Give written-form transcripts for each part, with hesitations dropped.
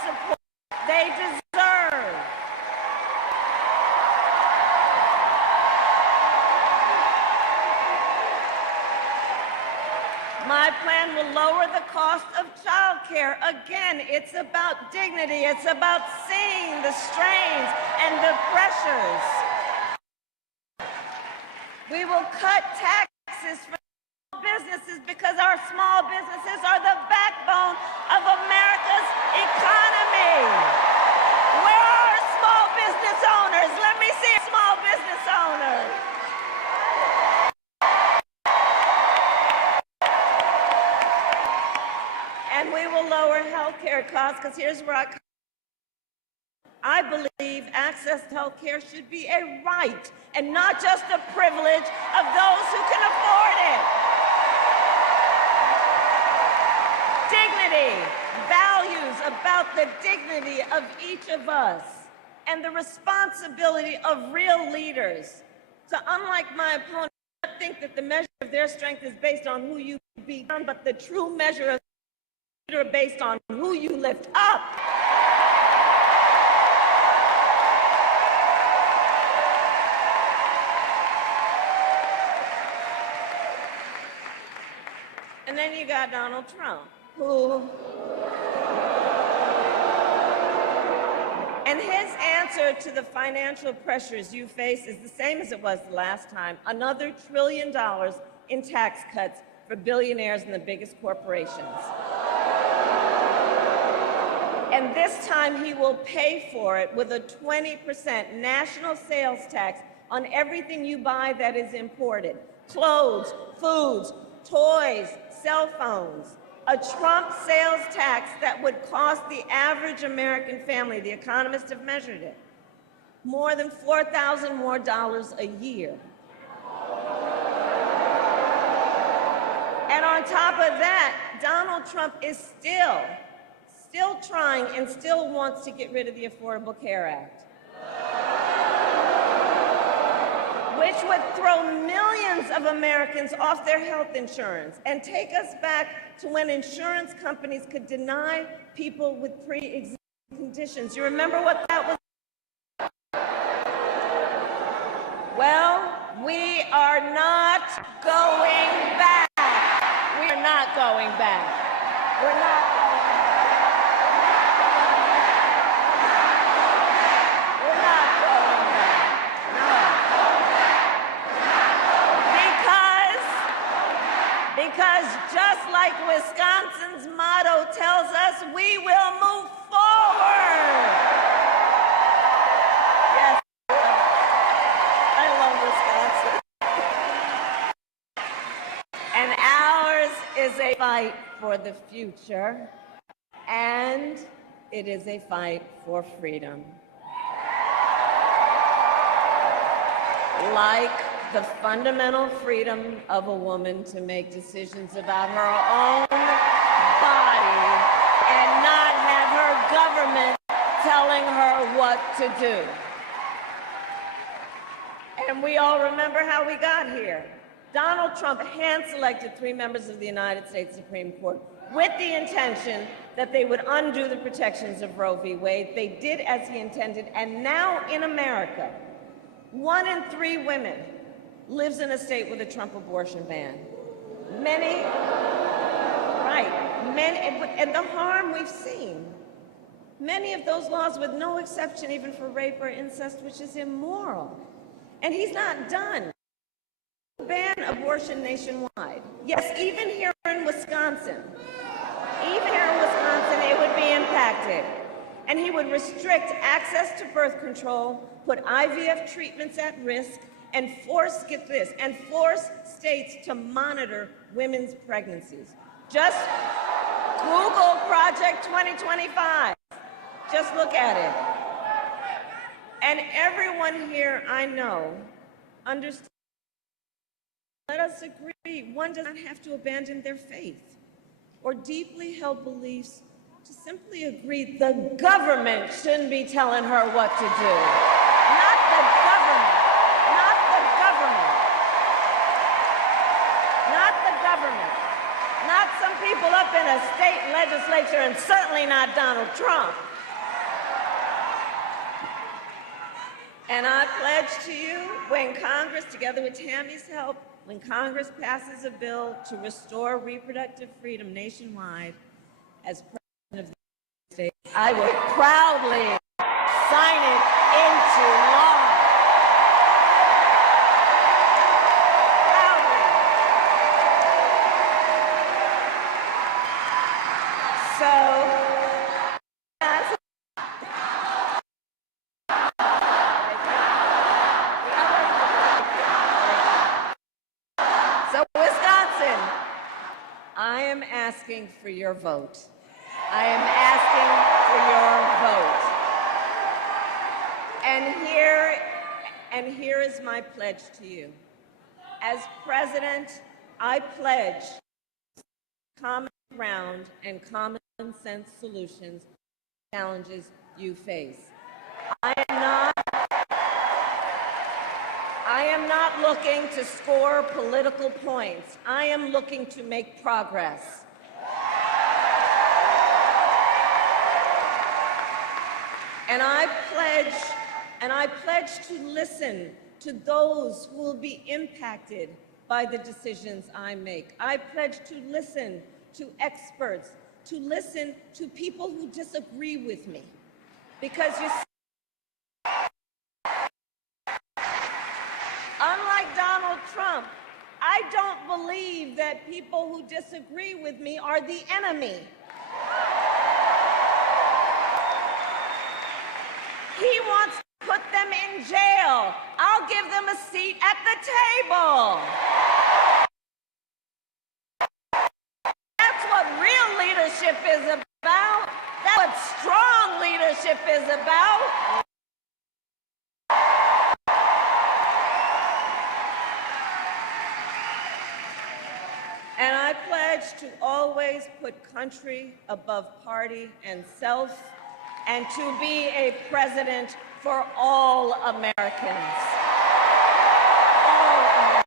support they deserve. My plan will lower the cost of childcare. Again, it's about dignity. It's about seeing the strains and the pressures. We will cut taxes for small businesses because our small businesses are the backbone of America's economy. Where are small business owners? Let me see small business owners. And we will lower health care costs, because here's where I believe access to health care should be a right and not just a privilege of those who can afford it. Dignity, values about the dignity of each of us, and the responsibility of real leaders to, unlike my opponent, not think that the measure of their strength is based on who you beat down, but the true measure of leader based on who you lift up. And then you got Donald Trump, who... And his answer to the financial pressures you face is the same as it was the last time: another $1 trillion in tax cuts for billionaires and the biggest corporations. And this time he will pay for it with a 20% national sales tax on everything you buy that is imported: clothes, foods, toys, cell phones. A Trump sales tax that would cost the average American family, the economists have measured it, more than $4,000 more a year. And on top of that, Donald Trump is still trying and still wants to get rid of the Affordable Care Act, which would throw millions of Americans off their health insurance and take us back to when insurance companies could deny people with pre-existing conditions. You remember what that was? Well, we are not going back. We are not going back. We're not going back. We're not going back. No. Because just like Wisconsin's motto tells us, we will move forward. Yes, I love Wisconsin. And ours is a fight for the future, and it is a fight for freedom. Like the fundamental freedom of a woman to make decisions about her own body and not have her government telling her what to do. And we all remember how we got here. Donald Trump hand-selected 3 members of the United States Supreme Court with the intention that they would undo the protections of Roe v. Wade. They did as he intended, and now in America, 1 in 3 women lives in a state with a Trump abortion ban. And the harm we've seen. Many of those laws with no exception even for rape or incest, which is immoral. And he's not done. Ban abortion nationwide. Yes, even here in Wisconsin. It would be impacted. And he would restrict access to birth control, put IVF treatments at risk, and force, get this, and force states to monitor women's pregnancies. Just Google Project 2025. Just look at it. And everyone here I know understands. Let us agree, one does not have to abandon their faith or deeply held beliefs to simply agree the government shouldn't be telling her what to do. Not the government. Not the government. Not the government. Not some people up in a state legislature, and certainly not Donald Trump. And I pledge to you, when Congress, together with Tammy's help, when Congress passes a bill to restore reproductive freedom nationwide, as President of the United States, I will proudly sign it into law. Proudly. So Wisconsin, I am asking for your vote. I am asking for your vote. And here is my pledge to you. As president, I pledge common ground and common sense solutions to the challenges you face. I am not looking to score political points. I am looking to make progress. And I pledge to listen to those who will be impacted by the decisions I make. I pledge to listen to experts, to listen to people who disagree with me. Because you see, unlike Donald Trump, I don't believe that people who disagree with me are the enemy. He wants to put them in jail. I'll give them a seat at the table. That's what real leadership is about. That's what strong leadership is about. And I pledge to always put country above party and self, and to be a president for all Americans. All Americans.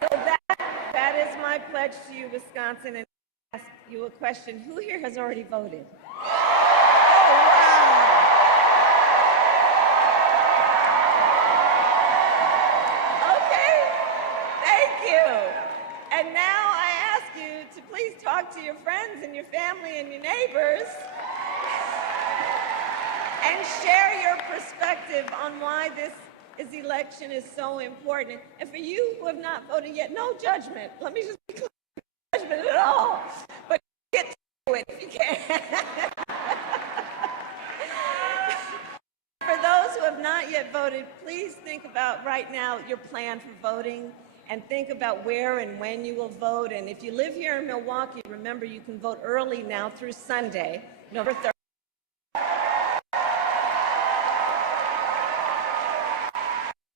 So that is my pledge to you, Wisconsin. And I ask you a question. Who here has already voted? And now I ask you to please talk to your friends and your family and your neighbors and share your perspective on why this election is so important. And for you who have not voted yet, no judgment. Let me just be clear, no judgment at all. But get to it if you can. For those who have not yet voted, please think about right now your plan for voting. And think about where and when you will vote. And if you live here in Milwaukee, remember you can vote early now through Sunday, November 3rd.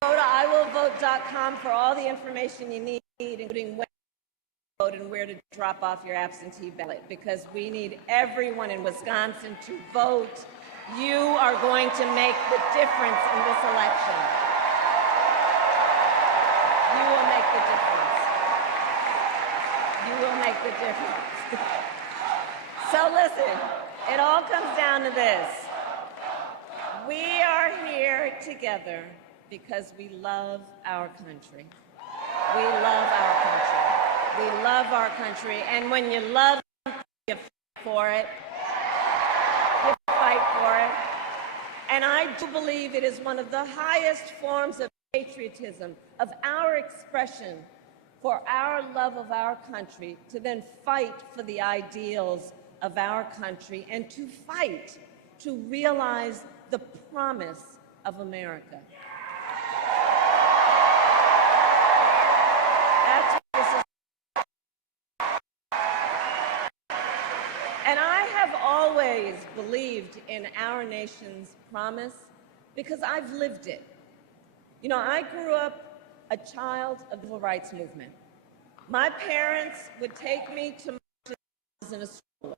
Go to iwillvote.com for all the information you need, including when to vote and where to drop off your absentee ballot, because we need everyone in Wisconsin to vote. You are going to make the difference in this election. You will make the difference. You will make the difference. So listen, it all comes down to this. We are here together because we love our country. We love our country. We love our country. And when you love something, you fight for it. You fight for it. And I do believe it is one of the highest forms of patriotism, of our expression for our love of our country, to then fight for the ideals of our country and to fight to realize the promise of America. That's what this is. And I have always believed in our nation's promise because I've lived it. You know, I grew up a child of the civil rights movement. My parents would take me to marches in a stroller.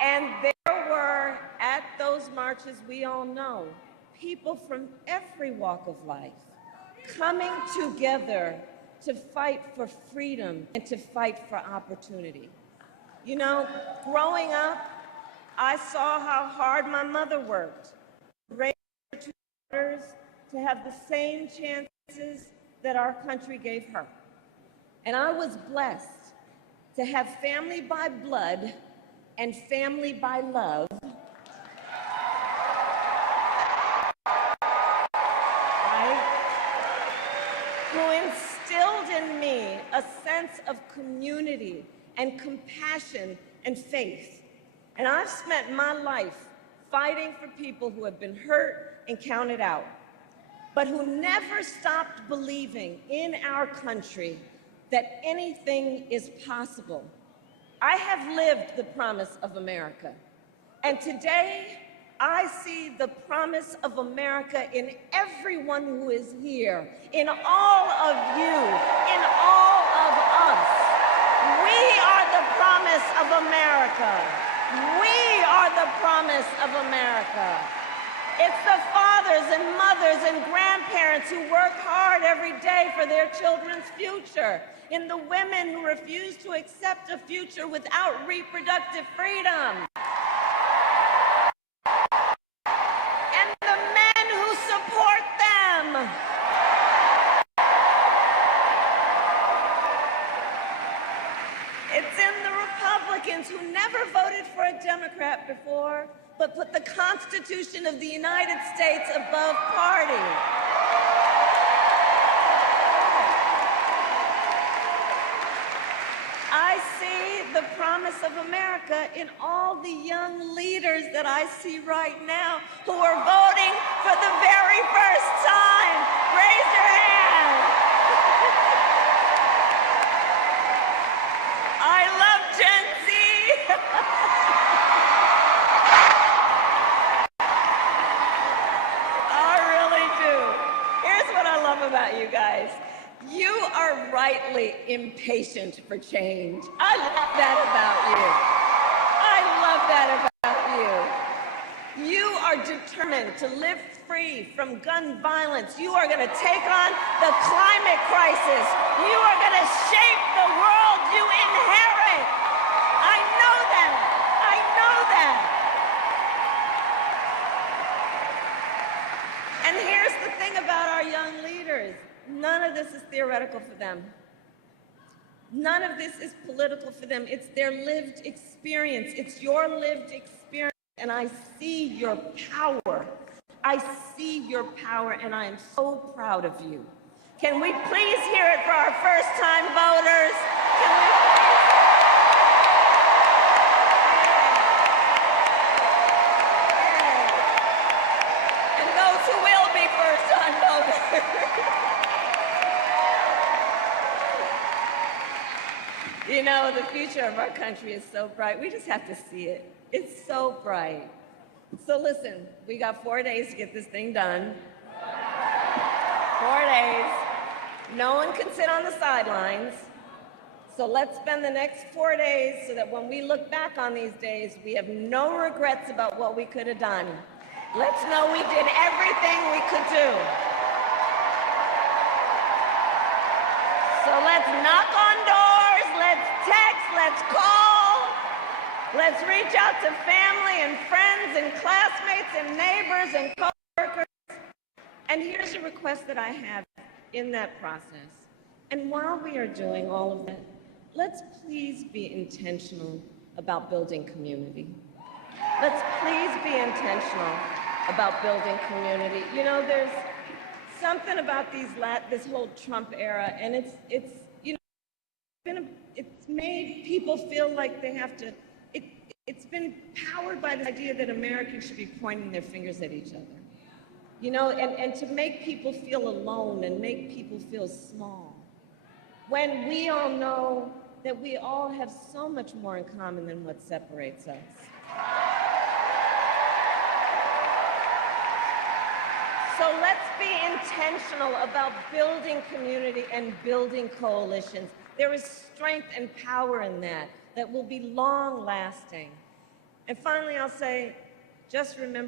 And there were, at those marches, we all know, people from every walk of life coming together to fight for freedom and to fight for opportunity. You know, growing up, I saw how hard my mother worked to raise her two daughters to have the same chances that our country gave her. And I was blessed to have family by blood and family by love, right? Who instilled in me a sense of community and compassion and faith. And I've spent my life fighting for people who have been hurt and counted out, but who never stopped believing in our country that anything is possible. I have lived the promise of America, and today I see the promise of America in everyone who is here, in all of you, in all of us. We are the promise of America. We are the promise of America. It's the fathers and mothers and grandparents who work hard every day for their children's future, in the women who refuse to accept a future without reproductive freedom, and the men who support them. It's in the Republicans who never voted for a Democrat before, but put the Constitution of the United States above party. I see the promise of America in all the young leaders that I see right now who are voting for the very first time. Raise your hand. I love Gen Z. I really do. Here's what I love about you guys. You are rightly impatient for change. I love that about you. I love that about you. You are determined to live free from gun violence. You are going to take on the climate crisis. You are going to shape the world you inherit. I know that. I know that. And here's the thing about our young leaders. None of this is theoretical for them. None of this is political for them. It's their lived experience. It's your lived experience. And I see your power. I see your power, and I am so proud of you. Can we please hear it for our first-time voters? Can we and those who will be first-time voters. You know, the future of our country is so bright. We just have to see it. It's so bright. So listen, we got 4 days to get this thing done. 4 days. No one can sit on the sidelines. So let's spend the next 4 days so that when we look back on these days, we have no regrets about what we could have done. Let's know we did everything we could do. So let's knock on doors, let's text, let's call, let's reach out to family and friends and classmates and neighbors and coworkers. And here's a request that I have in that process. And while we are doing all of that, let's please be intentional about building community. Let's please be intentional about building community. You know, there's something about this whole Trump era, and it's you know, it's made people feel like they have to. It's been powered by the idea that Americans should be pointing their fingers at each other. You know, and to make people feel alone and make people feel small. When we all know that we all have so much more in common than what separates us. So let's be intentional about building community and building coalitions. There is strength and power in that will be long-lasting. And finally, I'll say, just remember